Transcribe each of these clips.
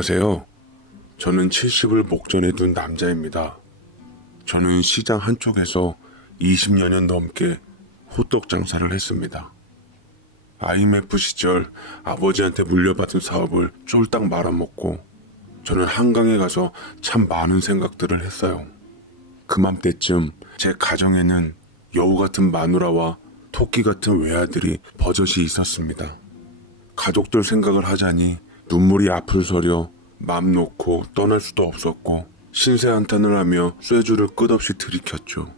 안녕하세요. 저는 70을 목전에 둔 남자입니다. 저는 시장 한쪽에서 20여 년 넘게 호떡 장사를 했습니다. IMF 시절 아버지한테 물려받은 사업을 쫄딱 말아먹고 저는 한강에 가서 참 많은 생각들을 했어요. 그맘때쯤 제 가정에는 여우 같은 마누라와 토끼 같은 외아들이 버젓이 있었습니다. 가족들 생각을 하자니 눈물이 앞을 서려 맘 놓고 떠날 수도 없었고 신세 한탄을 하며 쇠줄을 끝없이 들이켰죠.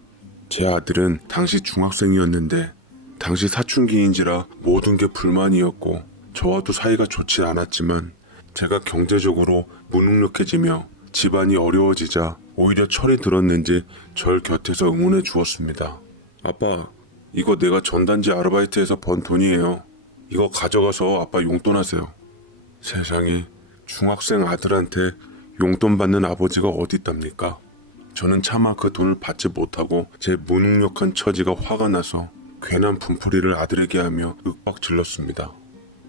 제 아들은 당시 중학생이었는데 당시 사춘기인지라 모든 게 불만이었고 저와도 사이가 좋지 않았지만 제가 경제적으로 무능력해지며 집안이 어려워지자 오히려 철이 들었는지 절 곁에서 응원해 주었습니다. 아빠, 이거 내가 전단지 아르바이트해서 번 돈이에요. 이거 가져가서 아빠 용돈 하세요. 세상에, 중학생 아들한테 용돈 받는 아버지가 어디 있답니까? 저는 차마 그 돈을 받지 못하고 제 무능력한 처지가 화가 나서 괜한 분풀이를 아들에게 하며 윽박질렀습니다.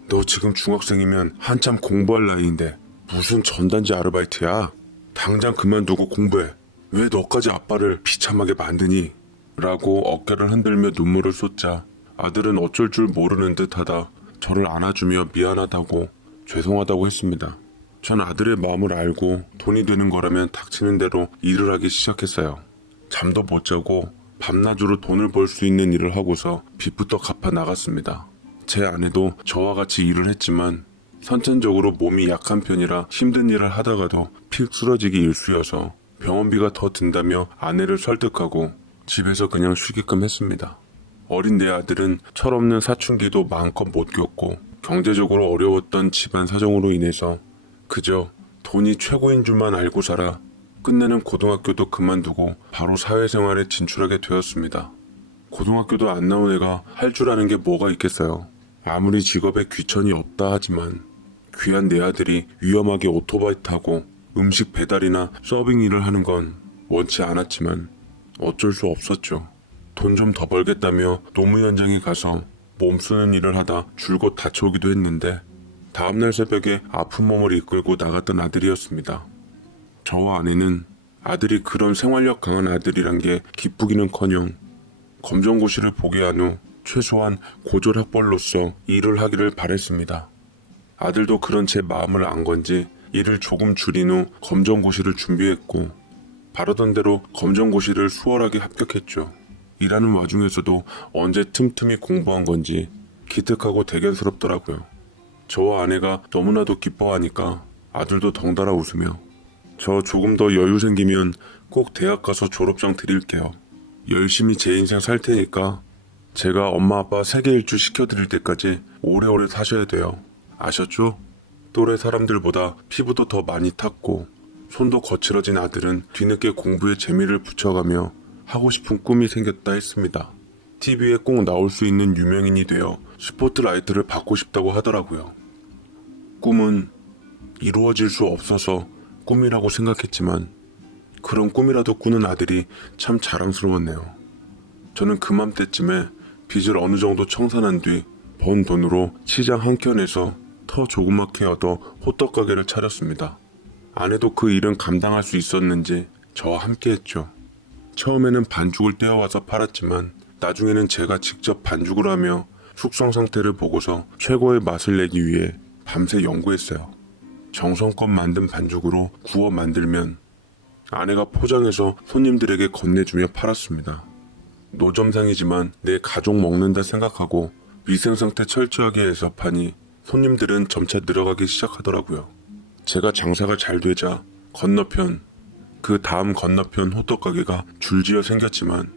너 지금 중학생이면 한참 공부할 나이인데 무슨 전단지 아르바이트야? 당장 그만두고 공부해. 왜 너까지 아빠를 비참하게 만드니? 라고 어깨를 흔들며 눈물을 쏟자 아들은 어쩔 줄 모르는 듯하다 저를 안아주며 미안하다고 죄송하다고 했습니다. 전 아들의 마음을 알고 돈이 되는 거라면 닥치는 대로 일을 하기 시작했어요. 잠도 못 자고 밤낮으로 돈을 벌 수 있는 일을 하고서 빚부터 갚아 나갔습니다. 제 아내도 저와 같이 일을 했지만 선천적으로 몸이 약한 편이라 힘든 일을 하다가도 픽 쓰러지기 일쑤여서 병원비가 더 든다며 아내를 설득하고 집에서 그냥 쉬게끔 했습니다. 어린 내 아들은 철없는 사춘기도 마음껏 못 겪고 경제적으로 어려웠던 집안 사정으로 인해서 그저 돈이 최고인 줄만 알고 살아 끝내는 고등학교도 그만두고 바로 사회생활에 진출하게 되었습니다. 고등학교도 안 나온 애가 할 줄 아는 게 뭐가 있겠어요. 아무리 직업에 귀천이 없다 하지만 귀한 내 아들이 위험하게 오토바이 타고 음식 배달이나 서빙 일을 하는 건 원치 않았지만 어쩔 수 없었죠. 돈 좀 더 벌겠다며 노무 현장에 가서 몸 쓰는 일을 하다 줄곧 다쳐오기도 했는데 다음날 새벽에 아픈 몸을 이끌고 나갔던 아들이었습니다. 저와 아내는 아들이 그런 생활력 강한 아들이란 게 기쁘기는커녕 검정고시를 포기한 후 최소한 고졸학벌로서 일을 하기를 바랬습니다. 아들도 그런 제 마음을 안 건지 일을 조금 줄인 후 검정고시를 준비했고 바라던 대로 검정고시를 수월하게 합격했죠. 일하는 와중에서도 언제 틈틈이 공부한 건지 기특하고 대견스럽더라고요. 저와 아내가 너무나도 기뻐하니까 아들도 덩달아 웃으며 저 조금 더 여유 생기면 꼭 대학 가서 졸업장 드릴게요. 열심히 제 인생 살 테니까 제가 엄마 아빠 세계 일주 시켜드릴 때까지 오래오래 사셔야 돼요. 아셨죠? 또래 사람들보다 피부도 더 많이 탔고 손도 거칠어진 아들은 뒤늦게 공부에 재미를 붙여가며 하고 싶은 꿈이 생겼다 했습니다. TV에 꼭 나올 수 있는 유명인이 되어 스포트라이트를 받고 싶다고 하더라고요. 꿈은 이루어질 수 없어서 꿈이라고 생각했지만 그런 꿈이라도 꾸는 아들이 참 자랑스러웠네요. 저는 그맘때쯤에 빚을 어느 정도 청산한 뒤 번 돈으로 시장 한켠에서 터 조그맣게 얻어 호떡 가게를 차렸습니다. 아내도 그 일은 감당할 수 있었는지 저와 함께 했죠. 처음에는 반죽을 떼어와서 팔았지만 나중에는 제가 직접 반죽을 하며 숙성 상태를 보고서 최고의 맛을 내기 위해 밤새 연구했어요. 정성껏 만든 반죽으로 구워 만들면 아내가 포장해서 손님들에게 건네주며 팔았습니다. 노점상이지만 내 가족 먹는다 생각하고 위생상태 철저하게 해서 파니 손님들은 점차 늘어가기 시작하더라고요. 제가 장사가 잘 되자 건너편, 그 다음 건너편 호떡가게가 줄지어 생겼지만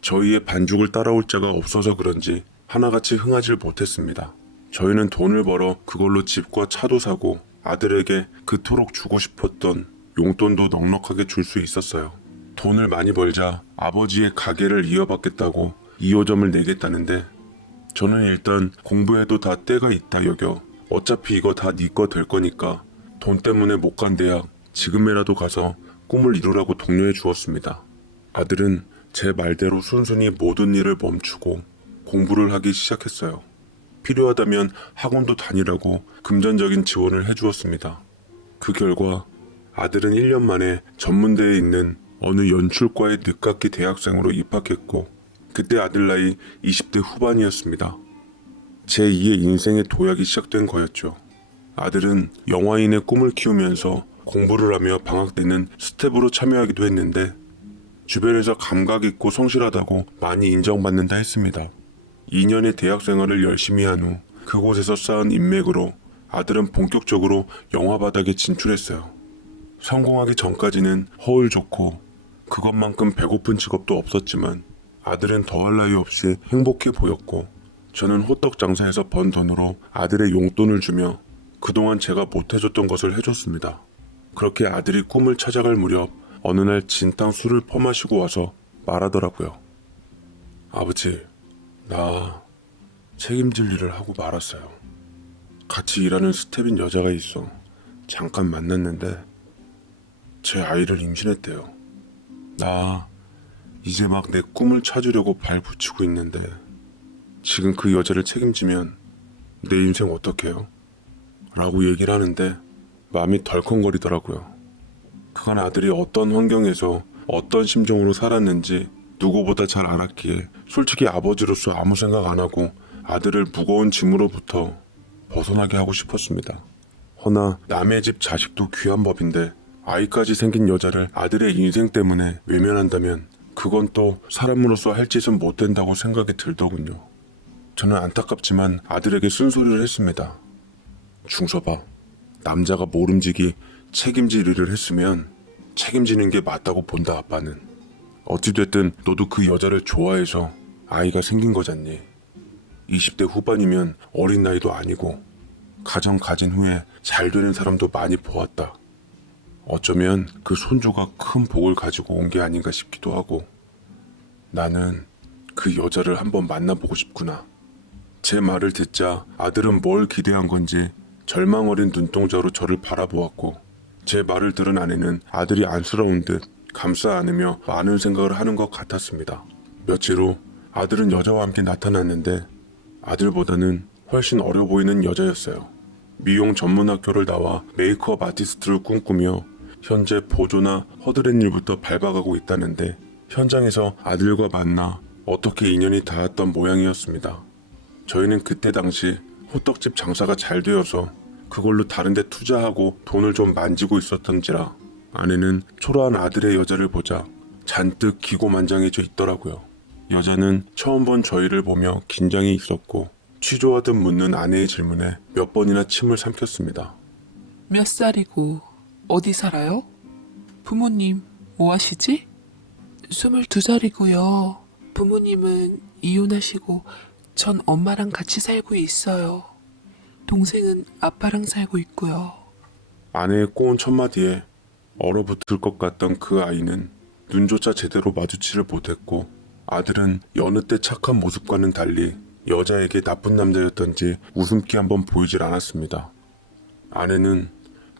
저희의 반죽을 따라올 자가 없어서 그런지 하나같이 흥하질 못했습니다. 저희는 돈을 벌어 그걸로 집과 차도 사고 아들에게 그토록 주고 싶었던 용돈도 넉넉하게 줄 수 있었어요. 돈을 많이 벌자 아버지의 가게를 이어받겠다고 2호점을 내겠다는데 저는 일단 공부해도 다 때가 있다 여겨 어차피 이거 다 네 거 될 거니까 돈 때문에 못 간 대학 지금이라도 가서 꿈을 이루라고 독려해 주었습니다. 아들은 제 말대로 순순히 모든 일을 멈추고 공부를 하기 시작했어요. 필요하다면 학원도 다니라고 금전적인 지원을 해주었습니다. 그 결과 아들은 1년 만에 전문대에 있는 어느 연출과의 늦깎이 대학생으로 입학했고 그때 아들 나이 20대 후반이었습니다. 제2의 인생의 도약이 시작된 거였죠. 아들은 영화인의 꿈을 키우면서 공부를 하며 방학 때는 스텝으로 참여하기도 했는데 주변에서 감각 있고 성실하다고 많이 인정받는다 했습니다. 2년의 대학 생활을 열심히 한 후 그곳에서 쌓은 인맥으로 아들은 본격적으로 영화 바닥에 진출했어요. 성공하기 전까지는 허울 좋고 그것만큼 배고픈 직업도 없었지만 아들은 더할 나위 없이 행복해 보였고 저는 호떡 장사에서 번 돈으로 아들의 용돈을 주며 그동안 제가 못해줬던 것을 해줬습니다. 그렇게 아들이 꿈을 찾아갈 무렵 어느 날 진탕 술을 퍼마시고 와서 말하더라고요. 아버지, 나 책임질 일을 하고 말았어요. 같이 일하는 스텝인 여자가 있어 잠깐 만났는데 제 아이를 임신했대요. 나 이제 막 내 꿈을 찾으려고 발붙이고 있는데 지금 그 여자를 책임지면 내 인생 어떡해요? 라고 얘기를 하는데 마음이 덜컹거리더라고요. 그간 아들이 어떤 환경에서 어떤 심정으로 살았는지 누구보다 잘 알았기에 솔직히 아버지로서 아무 생각 안 하고 아들을 무거운 짐으로부터 벗어나게 하고 싶었습니다. 허나 남의 집 자식도 귀한 법인데 아이까지 생긴 여자를 아들의 인생 때문에 외면한다면 그건 또 사람으로서 할 짓은 못 된다고 생각이 들더군요. 저는 안타깝지만 아들에게 쓴소리를 했습니다. 중서봐, 남자가 모름지기 책임질 일을 했으면 책임지는 게 맞다고 본다 아빠는. 어찌됐든 너도 그 여자를 좋아해서 아이가 생긴 거잖니. 20대 후반이면 어린 나이도 아니고 가정 가진 후에 잘 되는 사람도 많이 보았다. 어쩌면 그 손주가 큰 복을 가지고 온 게 아닌가 싶기도 하고 나는 그 여자를 한번 만나보고 싶구나. 제 말을 듣자 아들은 뭘 기대한 건지 절망 어린 눈동자로 저를 바라보았고 제 말을 들은 아내는 아들이 안쓰러운 듯 감싸 안으며 많은 생각을 하는 것 같았습니다. 며칠 후 아들은 여자와 함께 나타났는데 아들보다는 훨씬 어려 보이는 여자였어요. 미용 전문학교를 나와 메이크업 아티스트를 꿈꾸며 현재 보조나 허드렛 일부터 밟아가고 있다는데 현장에서 아들과 만나 어떻게 인연이 닿았던 모양이었습니다. 저희는 그때 당시 호떡집 장사가 잘 되어서 그걸로 다른 데 투자하고 돈을 좀 만지고 있었던지라 아내는 초라한 아들의 여자를 보자 잔뜩 기고만장해져 있더라고요. 여자는 처음 본 저희를 보며 긴장이 있었고 취조하듯 묻는 아내의 질문에 몇 번이나 침을 삼켰습니다. 몇 살이고 어디 살아요? 부모님 뭐 하시지? 22살이고요. 부모님은 이혼하시고 전 엄마랑 같이 살고 있어요. 동생은 아빠랑 살고 있고요. 아내의 꼬운 첫마디에 얼어붙을 것 같던 그 아이는 눈조차 제대로 마주치를 못했고 아들은 여느 때 착한 모습과는 달리 여자에게 나쁜 남자였던지 웃음기 한번 보이질 않았습니다. 아내는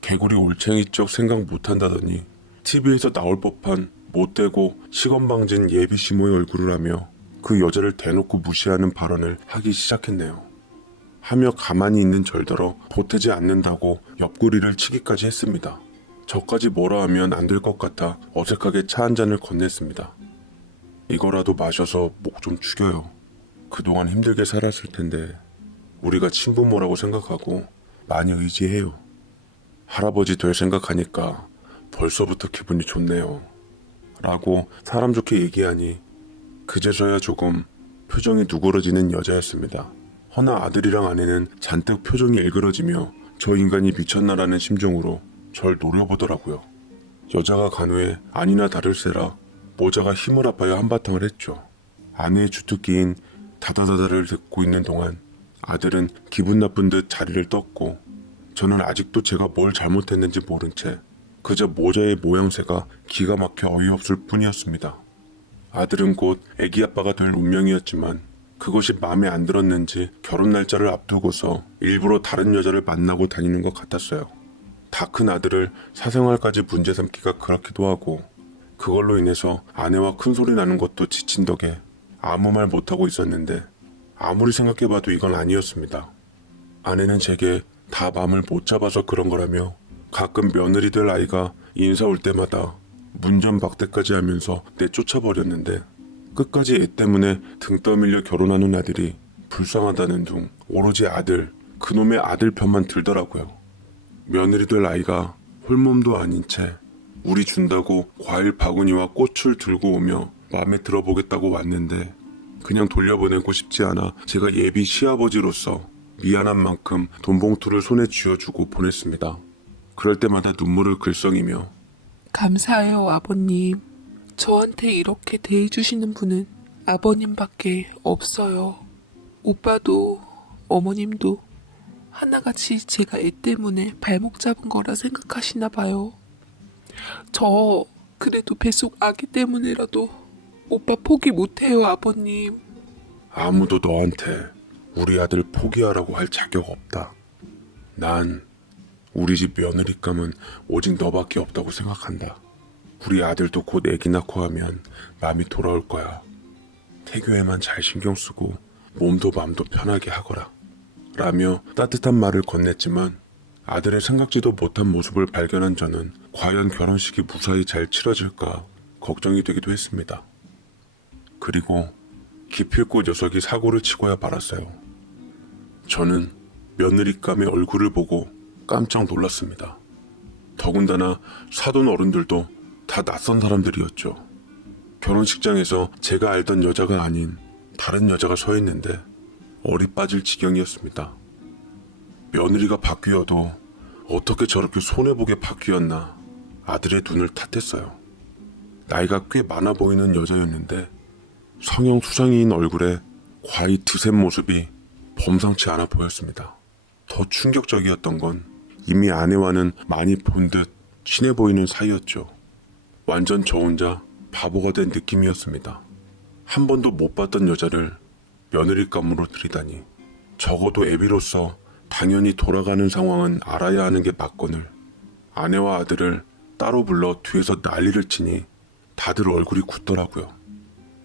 개구리 올챙이 쪽 생각 못한다더니 TV에서 나올 법한 못되고 시건방진 예비 시모의 얼굴을 하며 그 여자를 대놓고 무시하는 발언을 하기 시작했네요. 하며 가만히 있는 절더러 보태지 않는다고 옆구리를 치기까지 했습니다. 저까지 뭐라 하면 안 될 것 같아 어색하게 차 한 잔을 건넸습니다. 이거라도 마셔서 목 좀 죽여요. 그동안 힘들게 살았을 텐데 우리가 친부모라고 생각하고 많이 의지해요. 할아버지 될 생각하니까 벌써부터 기분이 좋네요. 라고 사람 좋게 얘기하니 그제서야 조금 표정이 누그러지는 여자였습니다. 허나 아들이랑 아내는 잔뜩 표정이 일그러지며 저 인간이 미쳤나라는 심정으로 절 노려보더라고요. 여자가 간 후에 아니나 다를세라 모자가 힘을 아파야 한바탕을 했죠. 아내의 주특기인 다다다다를 듣고 있는 동안 아들은 기분 나쁜 듯 자리를 떴고 저는 아직도 제가 뭘 잘못했는지 모른 채 그저 모자의 모양새가 기가 막혀 어이없을 뿐이었습니다. 아들은 곧 애기 아빠가 될 운명이었지만 그것이 마음에 안 들었는지 결혼 날짜를 앞두고서 일부러 다른 여자를 만나고 다니는 것 같았어요. 다 큰 아들을 사생활까지 문제 삼기가 그렇기도 하고 그걸로 인해서 아내와 큰 소리 나는 것도 지친 덕에 아무 말 못하고 있었는데 아무리 생각해봐도 이건 아니었습니다. 아내는 제게 다 마음을 못 잡아서 그런 거라며 가끔 며느리 될 아이가 인사 올 때마다 문전박대까지 하면서 내쫓아버렸는데 끝까지 애 때문에 등 떠밀려 결혼하는 아들이 불쌍하다는 둥 오로지 아들, 그놈의 아들 편만 들더라고요. 며느리 될 아이가 홀몸도 아닌 채 우리 준다고 과일 바구니와 꽃을 들고 오며 마음에 들어보겠다고 왔는데 그냥 돌려보내고 싶지 않아 제가 예비 시아버지로서 미안한 만큼 돈 봉투를 손에 쥐어주고 보냈습니다. 그럴 때마다 눈물을 글썽이며 감사해요, 아버님. 저한테 이렇게 대해주시는 분은 아버님밖에 없어요. 오빠도 어머님도 하나같이 제가 애 때문에 발목 잡은 거라 생각하시나 봐요. 저 그래도 뱃속 아기 때문에라도 오빠 포기 못해요, 아버님. 아무도 너한테 우리 아들 포기하라고 할 자격 없다. 난 우리 집 며느리감은 오직 너밖에 없다고 생각한다. 우리 아들도 곧 애기 낳고 하면 마음이 돌아올 거야. 태교에만 잘 신경 쓰고 몸도 마음도 편하게 하거라. 라며 따뜻한 말을 건넸지만 아들의 생각지도 못한 모습을 발견한 저는 과연 결혼식이 무사히 잘 치러질까 걱정이 되기도 했습니다. 그리고 기필코 녀석이 사고를 치고야 말았어요. 저는 며느리감의 얼굴을 보고 깜짝 놀랐습니다. 더군다나 사돈 어른들도 다 낯선 사람들이었죠. 결혼식장에서 제가 알던 여자가 아닌 다른 여자가 서 있는데 얼이 빠질 지경이었습니다. 며느리가 바뀌어도 어떻게 저렇게 손해보게 바뀌었나 아들의 눈을 탓했어요. 나이가 꽤 많아 보이는 여자였는데 성형 수상이인 얼굴에 과히 드센 모습이 범상치 않아 보였습니다. 더 충격적이었던 건 이미 아내와는 많이 본 듯 친해 보이는 사이였죠. 완전 저 혼자 바보가 된 느낌이었습니다. 한 번도 못 봤던 여자를 며느리감으로 들이다니. 적어도 애비로서 당연히 돌아가는 상황은 알아야 하는 게 맞거늘 아내와 아들을 따로 불러 뒤에서 난리를 치니 다들 얼굴이 굳더라고요.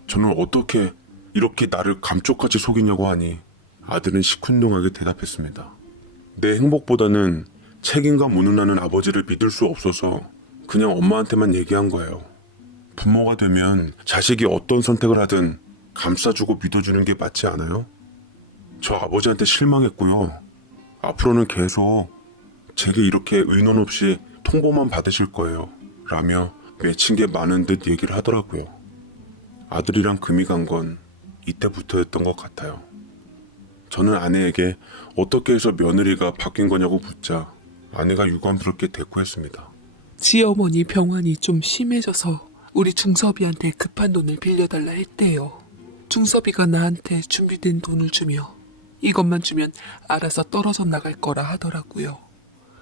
저는 어떻게 이렇게 나를 감쪽같이 속이냐고 하니 아들은 시큰둥하게 대답했습니다. 내 행복보다는 책임감 운운하는 아버지를 믿을 수 없어서 그냥 엄마한테만 얘기한 거예요. 부모가 되면 자식이 어떤 선택을 하든 감싸주고 믿어주는 게 맞지 않아요? 저 아버지한테 실망했고요. 앞으로는 계속 제게 이렇게 의논 없이 통보만 받으실 거예요. 라며 맺힌 게 많은 듯 얘기를 하더라고요. 아들이랑 금이 간 건 이때부터였던 것 같아요. 저는 아내에게 어떻게 해서 며느리가 바뀐 거냐고 묻자 아내가 유감스럽게 대꾸했습니다. 지어머니 병환이 좀 심해져서 우리 중섭이한테 급한 돈을 빌려달라 했대요. 중섭이가 나한테 준비된 돈을 주며 이것만 주면 알아서 떨어져 나갈 거라 하더라고요.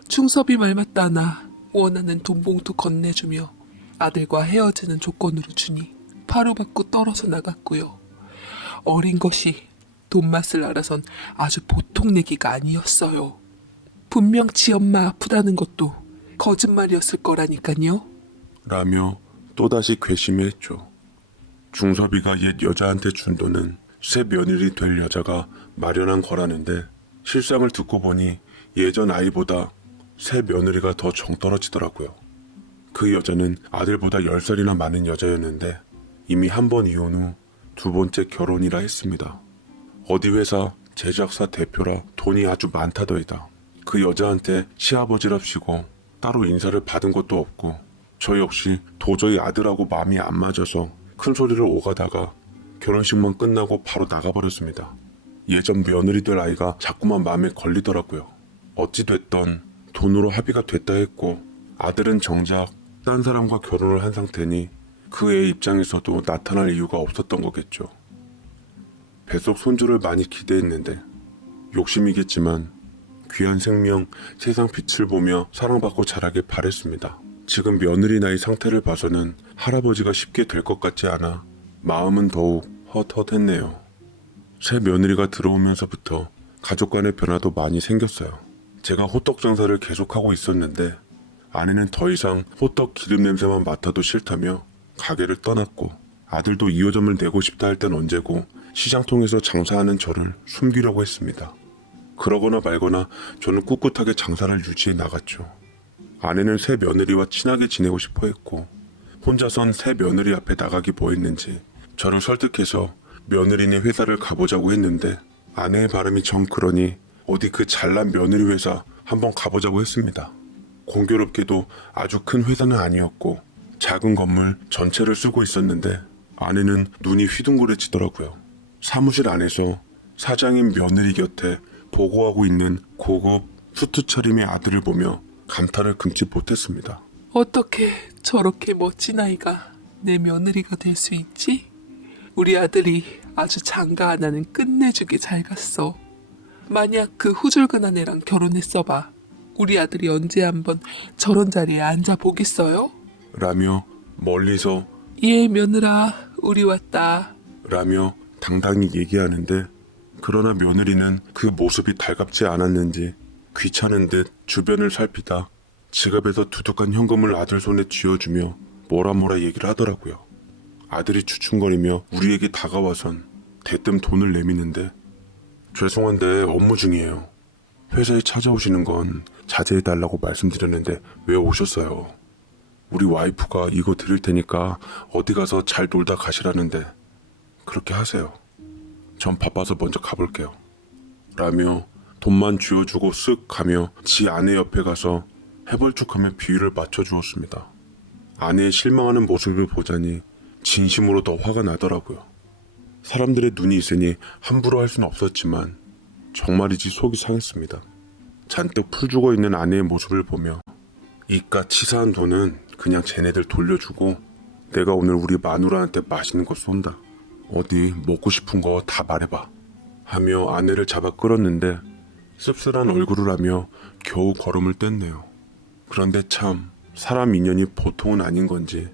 중섭이 말 맞다나 원하는 돈 봉투 건네주며 아들과 헤어지는 조건으로 주니 바로 받고 떨어져 나갔고요. 어린 것이 돈 맛을 알아선 아주 보통 내기가 아니었어요. 분명 지 엄마 아프다는 것도 거짓말이었을 거라니까요. 라며 또다시 괘씸했죠. 중섭이가 옛 여자한테 준 돈은 새 며느리 될 여자가 마련한 거라는데 실상을 듣고 보니 예전 아이보다 새 며느리가 더 정떨어지더라고요. 그 여자는 아들보다 10살이나 많은 여자였는데 이미 한 번 이혼 후 두 번째 결혼이라 했습니다. 어디 회사 제작사 대표라 돈이 아주 많다더이다. 그 여자한테 시아버지랍시고 따로 인사를 받은 것도 없고 저 역시 도저히 아들하고 마음이 안 맞아서 큰 소리를 오가다가 결혼식만 끝나고 바로 나가버렸습니다. 예전 며느리 될 아이가 자꾸만 마음에 걸리더라고요. 어찌됐던 돈으로 합의가 됐다 했고 아들은 정작 딴 사람과 결혼을 한 상태니 그 애 입장에서도 나타날 이유가 없었던 거겠죠. 뱃속 손주를 많이 기대했는데 욕심이겠지만 귀한 생명, 세상 빛을 보며 사랑받고 자라길 바랬습니다. 지금 며느리 나이 상태를 봐서는 할아버지가 쉽게 될 것 같지 않아 마음은 더욱 헛헛했네요. 새 며느리가 들어오면서부터 가족 간의 변화도 많이 생겼어요. 제가 호떡 장사를 계속하고 있었는데 아내는 더 이상 호떡 기름 냄새만 맡아도 싫다며 가게를 떠났고 아들도 2호점을 내고 싶다 할 땐 언제고 시장통에서 장사하는 저를 숨기려고 했습니다. 그러거나 말거나 저는 꿋꿋하게 장사를 유지해 나갔죠. 아내는 새 며느리와 친하게 지내고 싶어 했고 혼자선 새 며느리 앞에 나가기 뭐했는지 저를 설득해서 며느리네 회사를 가보자고 했는데 아내의 바람이 정 그러니 어디 그 잘난 며느리 회사 한번 가보자고 했습니다. 공교롭게도 아주 큰 회사는 아니었고 작은 건물 전체를 쓰고 있었는데 아내는 눈이 휘둥그레지더라고요. 사무실 안에서 사장인 며느리 곁에 보고하고 있는 고급 수트 차림의 아들을 보며 감탄을 금치 못했습니다. 어떻게 저렇게 멋진 아이가 내 며느리가 될 수 있지? 우리 아들이 아주 장가 하나는 끝내주게 잘 갔어. 만약 그 후줄근한 애랑 결혼했어봐. 우리 아들이 언제 한번 저런 자리에 앉아 보겠어요? 라며 멀리서 예, 며느라, 우리 왔다. 라며 당당히 얘기하는데 그러나 며느리는 그 모습이 달갑지 않았는지 귀찮은 듯 주변을 살피다 지갑에서 두둑한 현금을 아들 손에 쥐어주며 뭐라 얘기를 하더라고요. 아들이 주춤거리며 우리에게 다가와선 대뜸 돈을 내미는데 죄송한데 업무 중이에요. 회사에 찾아오시는 건 자제해달라고 말씀드렸는데 왜 오셨어요? 우리 와이프가 이거 드릴 테니까 어디 가서 잘 놀다 가시라는데 그렇게 하세요. 전 바빠서 먼저 가볼게요. 라며 돈만 쥐어주고 쓱 가며 지 아내 옆에 가서 해벌쭉하며 비위를 맞춰주었습니다. 아내의 실망하는 모습을 보자니 진심으로 더 화가 나더라고요. 사람들의 눈이 있으니 함부로 할 수는 없었지만 정말이지 속이 상했습니다. 잔뜩 풀 죽어있는 아내의 모습을 보며 이깟 치사한 돈은 그냥 쟤네들 돌려주고 내가 오늘 우리 마누라한테 맛있는 거 쏜다. 어디 먹고 싶은 거 다 말해봐. 하며 아내를 잡아 끌었는데 씁쓸한 얼굴을 하며 겨우 걸음을 뗐네요. 그런데 참 사람 인연이 보통은 아닌 건지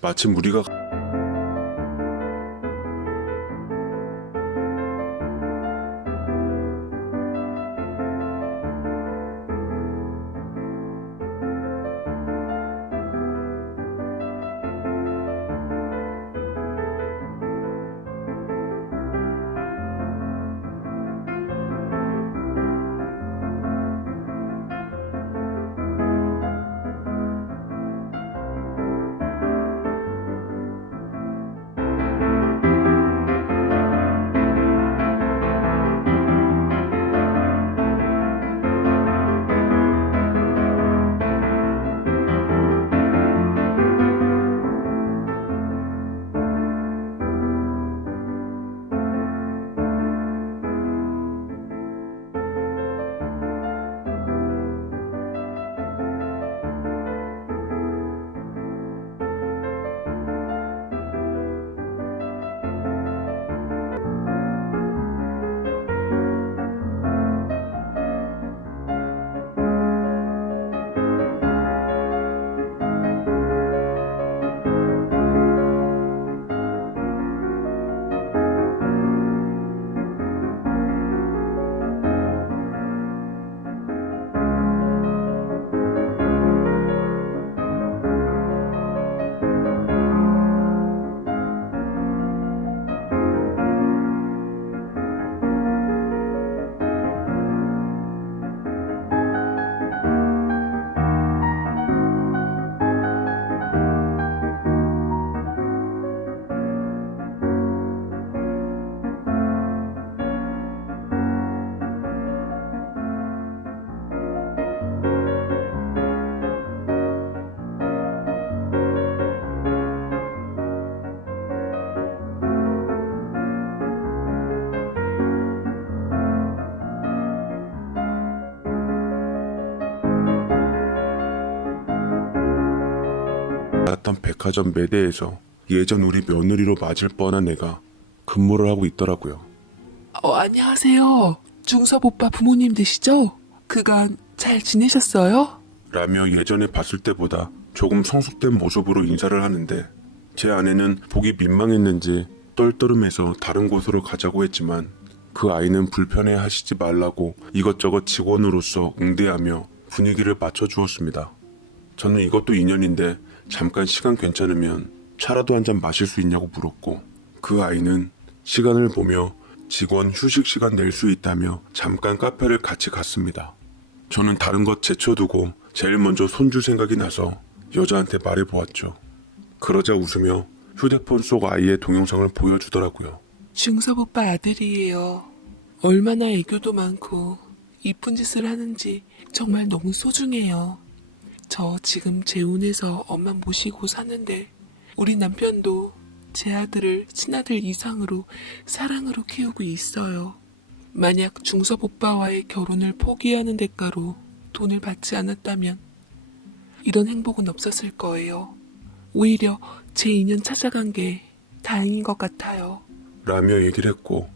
마침 우리가 갔던 백화점 매대에서 예전 우리 며느리로 맞을 뻔한 애가 근무를 하고 있더라고요. 안녕하세요. 중섭 오빠 부모님 되시죠? 그간 잘 지내셨어요? 라며 예전에 봤을 때보다 조금 성숙된 모습으로 인사를 하는데 제 아내는 보기 민망했는지 떨떠름해서 다른 곳으로 가자고 했지만 그 아이는 불편해 하시지 말라고 이것저것 직원으로서 응대하며 분위기를 맞춰주었습니다. 저는 이것도 인연인데 잠깐 시간 괜찮으면 차라도 한 잔 마실 수 있냐고 물었고 그 아이는 시간을 보며 직원 휴식 시간 낼 수 있다며 잠깐 카페를 같이 갔습니다. 저는 다른 것 제쳐두고 제일 먼저 손주 생각이 나서 여자한테 말해보았죠. 그러자 웃으며 휴대폰 속 아이의 동영상을 보여주더라고요. 중섭 오빠 아들이에요. 얼마나 애교도 많고 이쁜 짓을 하는지 정말 너무 소중해요. 저 지금 재혼해서 엄마 모시고 사는데 우리 남편도 제 아들을 친아들 이상으로 사랑으로 키우고 있어요. 만약 중섭 오빠와의 결혼을 포기하는 대가로 돈을 받지 않았다면 이런 행복은 없었을 거예요. 오히려 제 인연 찾아간 게 다행인 것 같아요. 라며 얘기를 했고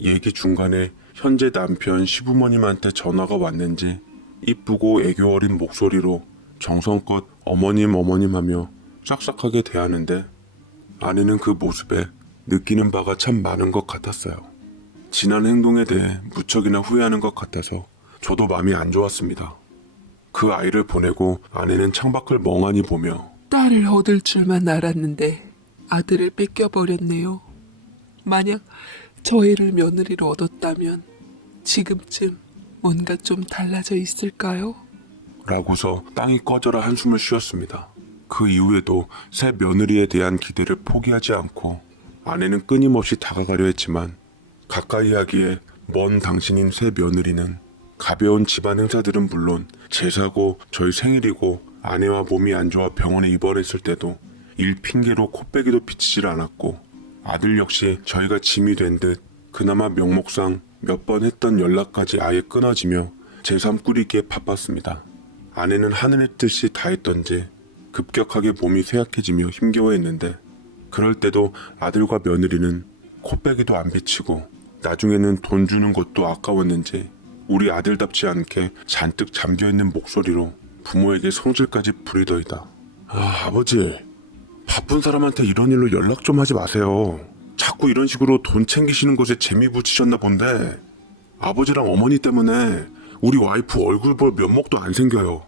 얘기 중간에 현재 남편 시부모님한테 전화가 왔는지 이쁘고 애교 어린 목소리로 정성껏 어머님 하며 싹싹하게 대하는데 아내는 그 모습에 느끼는 바가 참 많은 것 같았어요. 지난 행동에 대해 무척이나 후회하는 것 같아서 저도 마음이 안 좋았습니다. 그 아이를 보내고 아내는 창밖을 멍하니 보며 딸을 얻을 줄만 알았는데 아들을 뺏겨버렸네요. 만약 저 애를 며느리로 얻었다면 지금쯤 뭔가 좀 달라져 있을까요? 라고서 땅이 꺼져라 한숨을 쉬었습니다. 그 이후에도 새 며느리에 대한 기대를 포기하지 않고 아내는 끊임없이 다가가려 했지만 가까이 하기에 먼 당신인 새 며느리는 가벼운 집안 행사들은 물론 제사고 저희 생일이고 아내와 몸이 안 좋아 병원에 입원했을 때도 일 핑계로 코빼기도 비치질 않았고 아들 역시 저희가 짐이 된 듯 그나마 명목상 몇 번 했던 연락까지 아예 끊어지며 제3 꾸리기에 바빴습니다. 아내는 하늘의 뜻이 다했던지 급격하게 몸이 쇠약해지며 힘겨워했는데 그럴 때도 아들과 며느리는 코빼기도 안 비치고 나중에는 돈 주는 것도 아까웠는지 우리 아들답지 않게 잔뜩 잠겨있는 목소리로 부모에게 성질까지 부리더이다. 아버지, 바쁜 사람한테 이런 일로 연락 좀 하지 마세요. 자꾸 이런 식으로 돈 챙기시는 것에 재미 붙이셨나 본데 아버지랑 어머니 때문에 우리 와이프 얼굴 볼 면목도 안 생겨요.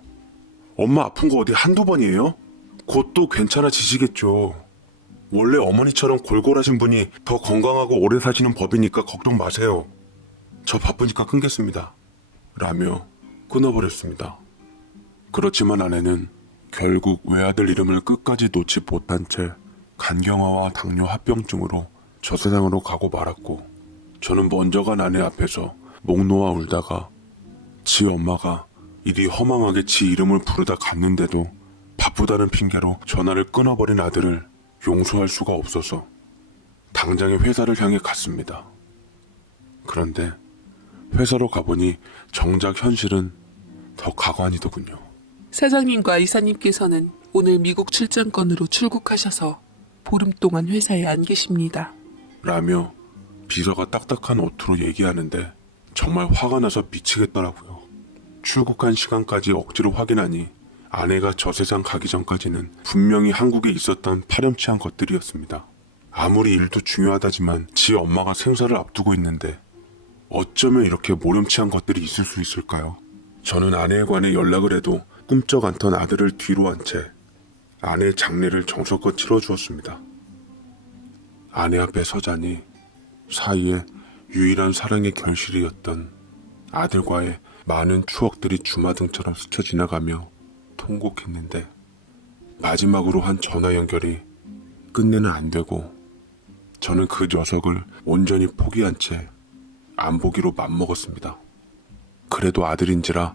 엄마 아픈 거 어디 한두 번이에요? 곧 또 괜찮아지시겠죠. 원래 어머니처럼 골골하신 분이 더 건강하고 오래 사시는 법이니까 걱정 마세요. 저 바쁘니까 끊겠습니다. 라며 끊어버렸습니다. 그렇지만 아내는 결국 외아들 이름을 끝까지 놓지 못한 채 간경화와 당뇨 합병증으로 저 세상으로 가고 말았고 저는 먼저 간 아내 앞에서 목 놓아 울다가 지 엄마가 이리 허망하게 지 이름을 부르다 갔는데도 바쁘다는 핑계로 전화를 끊어버린 아들을 용서할 수가 없어서 당장에 회사를 향해 갔습니다. 그런데 회사로 가보니 정작 현실은 더 가관이더군요. 사장님과 이사님께서는 오늘 미국 출장권으로 출국하셔서 보름 동안 회사에 안 계십니다. 라며 비서가 딱딱한 어투로 얘기하는데 정말 화가 나서 미치겠더라고요. 출국한 시간까지 억지로 확인하니 아내가 저 세상 가기 전까지는 분명히 한국에 있었던 파렴치한 것들이었습니다. 아무리 일도 중요하다지만 지 엄마가 생사를 앞두고 있는데 어쩌면 이렇게 모렴치한 것들이 있을 수 있을까요? 저는 아내에 관해 연락을 해도 꿈쩍 않던 아들을 뒤로 한 채 아내의 장례를 정성껏 치러주었습니다. 아내 앞에 서자니 사이에 유일한 사랑의 결실이었던 아들과의 많은 추억들이 주마등처럼 스쳐 지나가며 통곡했는데 마지막으로 한 전화 연결이 끝내는 안 되고 저는 그 녀석을 온전히 포기한 채 안 보기로 맘먹었습니다. 그래도 아들인지라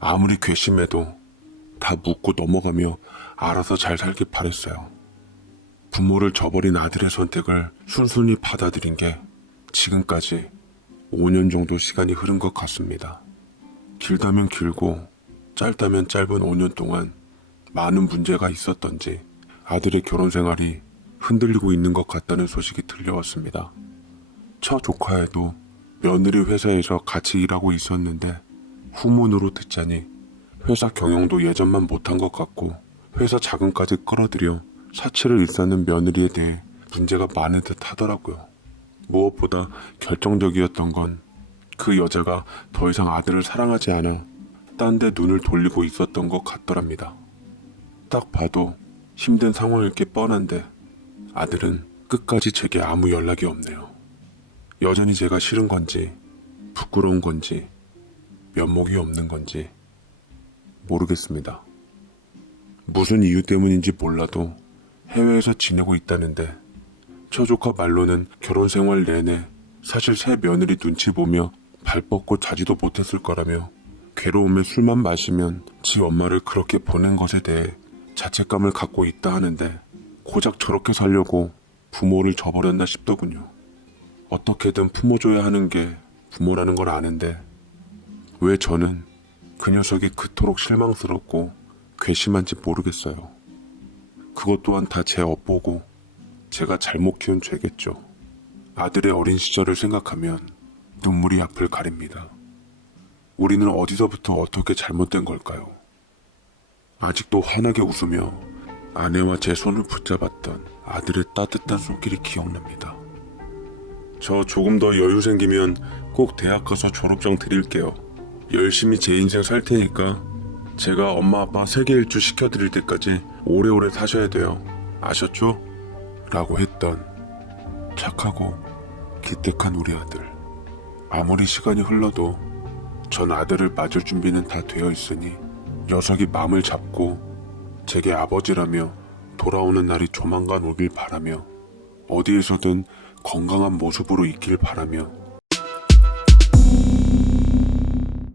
아무리 괘씸해도 다 묻고 넘어가며 알아서 잘 살길 바랬어요. 부모를 저버린 아들의 선택을 순순히 받아들인 게 지금까지 5년 정도 시간이 흐른 것 같습니다. 길다면 길고 짧다면 짧은 5년 동안 많은 문제가 있었던지 아들의 결혼 생활이 흔들리고 있는 것 같다는 소식이 들려왔습니다. 첫 조카에도 며느리 회사에서 같이 일하고 있었는데 후문으로 듣자니 회사 경영도 예전만 못한 것 같고 회사 자금까지 끌어들여 사채를 일삼는 며느리에 대해 문제가 많은 듯 하더라고요. 무엇보다 결정적이었던 건 그 여자가 더 이상 아들을 사랑하지 않아 딴 데 눈을 돌리고 있었던 것 같더랍니다. 딱 봐도 힘든 상황일 게 뻔한데 아들은 끝까지 제게 아무 연락이 없네요. 여전히 제가 싫은 건지 부끄러운 건지 면목이 없는 건지 모르겠습니다. 무슨 이유 때문인지 몰라도 해외에서 지내고 있다는데 처조카 말로는 결혼 생활 내내 사실 새 며느리 눈치 보며 발 뻗고 자지도 못했을 거라며 괴로움에 술만 마시면 지 엄마를 그렇게 보낸 것에 대해 자책감을 갖고 있다 하는데 고작 저렇게 살려고 부모를 저버렸나 싶더군요. 어떻게든 품어줘야 하는 게 부모라는 걸 아는데 왜 저는 그 녀석이 그토록 실망스럽고 괘씸한지 모르겠어요. 그것 또한 다 제 업보고 제가 잘못 키운 죄겠죠. 아들의 어린 시절을 생각하면 눈물이 앞을 가립니다. 우리는 어디서부터 어떻게 잘못된 걸까요? 아직도 환하게 웃으며 아내와 제 손을 붙잡았던 아들의 따뜻한 손길이 기억납니다. 저 조금 더 여유 생기면 꼭 대학 가서 졸업장 드릴게요. 열심히 제 인생 살 테니까 제가 엄마 아빠 세계 일주 시켜드릴 때까지 오래오래 사셔야 돼요. 아셨죠? 라고 했던 착하고 기특한 우리 아들. 아무리 시간이 흘러도 전 아들을 맞을 준비는 다 되어 있으니 녀석이 마음을 잡고 제게 아버지라며 돌아오는 날이 조만간 오길 바라며 어디에서든 건강한 모습으로 있길 바라며